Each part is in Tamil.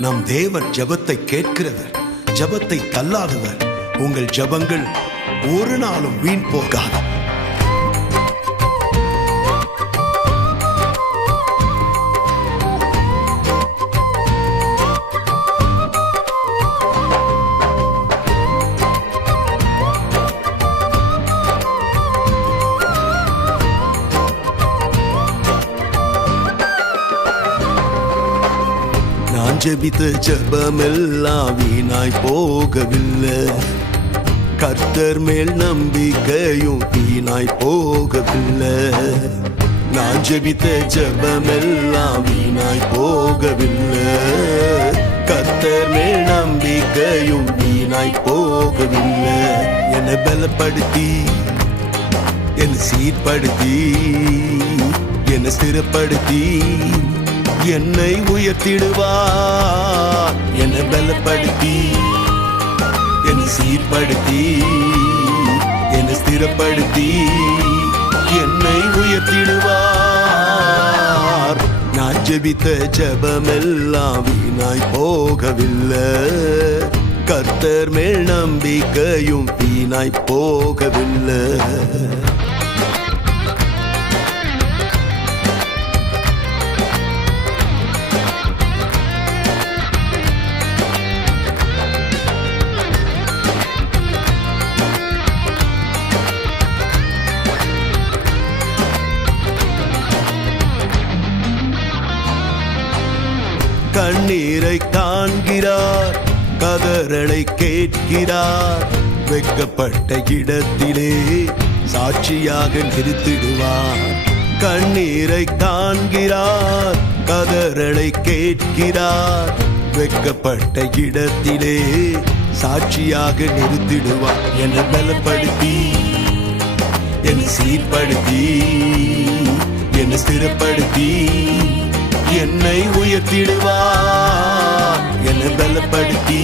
நம் தேவர் ஜெபத்தை கேட்கிறவர் ஜெபத்தை தள்ளாதவர். உங்கள் ஜெபங்கள் ஒரு நாளும் வீண் போகாது. ஜெபித்த ஜெபமெல்லாம் வீணாய் போகவில்லை கர்த்தர் மேல் நம்பிக்கையும் வீணாய் போகவில்லை நான் ஜெபித்த ஜெபமெல்லாம் வீணாய் போகவில்லை கர்த்தர் மேல் நம்பிக்கையும் வீணாய் போகவில்லை என்னை பலப்படுத்தி என்னை சீர்படுத்தி என்னை ஸ்திரப்படுத்தி என்னை உயர்த்திடுவார் என்னை பலப்படுத்தி என்னை சீர்படுத்தி என்னை ஸ்திரப்படுத்தி என்னை உயர்த்திடுவார். நான் ஜெபித்த ஜபமெல்லாம் வீணாய் போகவில்லை. கர்த்தர் மேல் நம்பிக்கையும் வீணாய் போகவில்லை. கண்ணீரை காண்கிறார் கதறலை கேட்கிறார். வெட்கப்பட்ட இடத்திலே சாட்சியாக நிறுத்திடுவார். கண்ணீரை காண்கிறார் கதறலை கேட்கிறார். வெட்கப்பட்ட இடத்திலே சாட்சியாக நிறுத்திடுவார். என்னை பலப்படுத்தி என்னை சீர்படுத்தி என்னை ஸ்திரப்படுத்தி. என்னை உயர்த்திடுவார் என்னை பலப்படுத்தி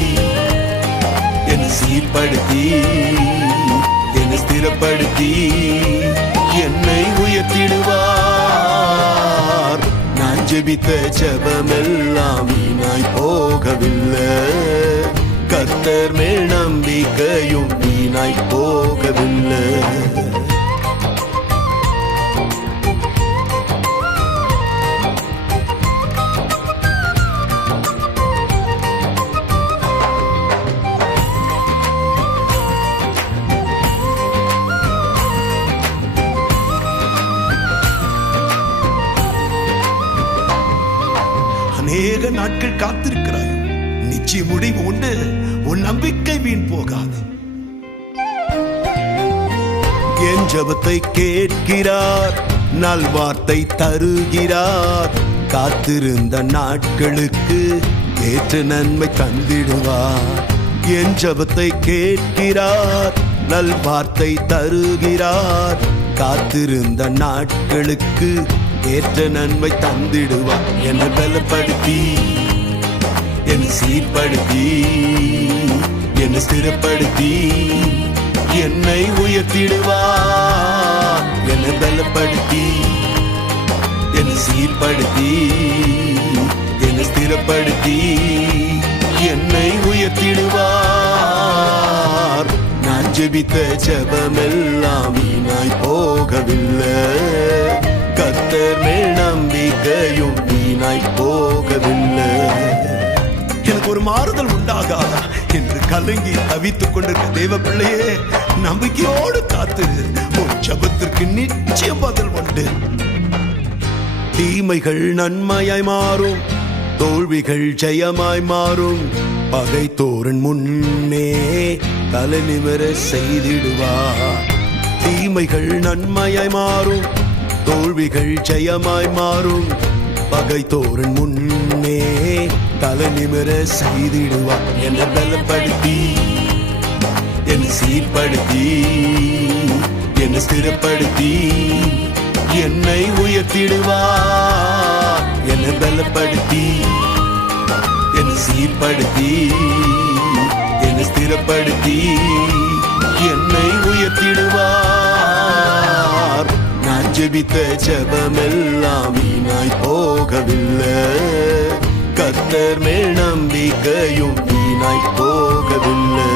என்னை சீர்படுத்தி என்னை ஸ்திரப்படுத்தி என்னை உயர்த்திடுவார். நான் ஜெபித்த ஜபமெல்லாம் வீணாய் போகவில்லை. கர்த்தர் மேல் நம்பிக்கையும் வீணாய் போகவில்லை. அநேக நாட்கள் காத்திருக்கிறாய் நிச்சய முடிவு உண்டு. உன் நம்பிக்கை வீண் போகாது. என் ஜபத்தை கேட்கிறார். நல்வார்த்தை தருகிறார். காத்திருந்த நாட்களுக்கு ஏற்ற நன்மை தந்திடுவார். என் ஜபத்தை கேட்கிறார். நல்வார்த்தை தருகிறார். காத்திருந்த நாட்களுக்கு ஏற்ற நன்மை தந்திடுவார் என்னை பலப்படுத்தி என்னை சீர்படுத்தி என்னை ஸ்திரப்படுத்தி என்னை உயர்த்திடுவார் என்னை பலப்படுத்தி என்னை சீர்படுத்தி என்னை ஸ்திரப்படுத்தி என்னை உயர்த்திடுவார் நான் ஜெபித்த ஜபமெல்லாம் வீணாய் போகவில்லை. கர்த்தர் மேல் நம்பிக்கையும் வீணாய் போகவில்லை. எனக்கு ஒரு மாறுதல் உண்டாகாதா? என்று கலங்கி தவித்துக் கொண்டிருக்க தேவ பிள்ளையே நம்பிக்கையோடு காத்து உன் ஜபத்திற்கு நிச்சயம் பதில் உண்டு. தீமைகள் நன்மையாய் மாறும் தோல்விகள் ஜெயமாய் மாறும். பகை தோரன் முன்னே தலை நிமிர செய்திடுவா. தீமைகள் நன்மையாய் மாறும் தோல்விகள் ஜெயமாய் மாறும். பகை தோரன் முன்னே தலை நிமிர செய்திடுவார். என்னை பலப்படுத்தி என்னை சீர்படுத்தி என்னை ஸ்திரப்படுத்தி என்னை உயர்த்திடுவார். என்னை பலப்படுத்தி என்னை சீர்படுத்தி என்னை ஸ்திரப்படுத்தி. ஜெபித்த ஜபமெல்லாம் வீணாய் போகவில்லை. கத்தர் மேல் நம்பிக்கையும் வீணாய் போகவில்லை.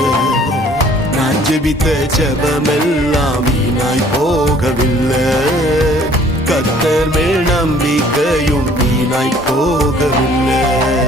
நான் ஜெபித்த ஜபமெல்லாம் வீணாய் போகவில்லை. கத்தர் மேல் நம்பிக்கையும் வீணாய் போகவில்லை.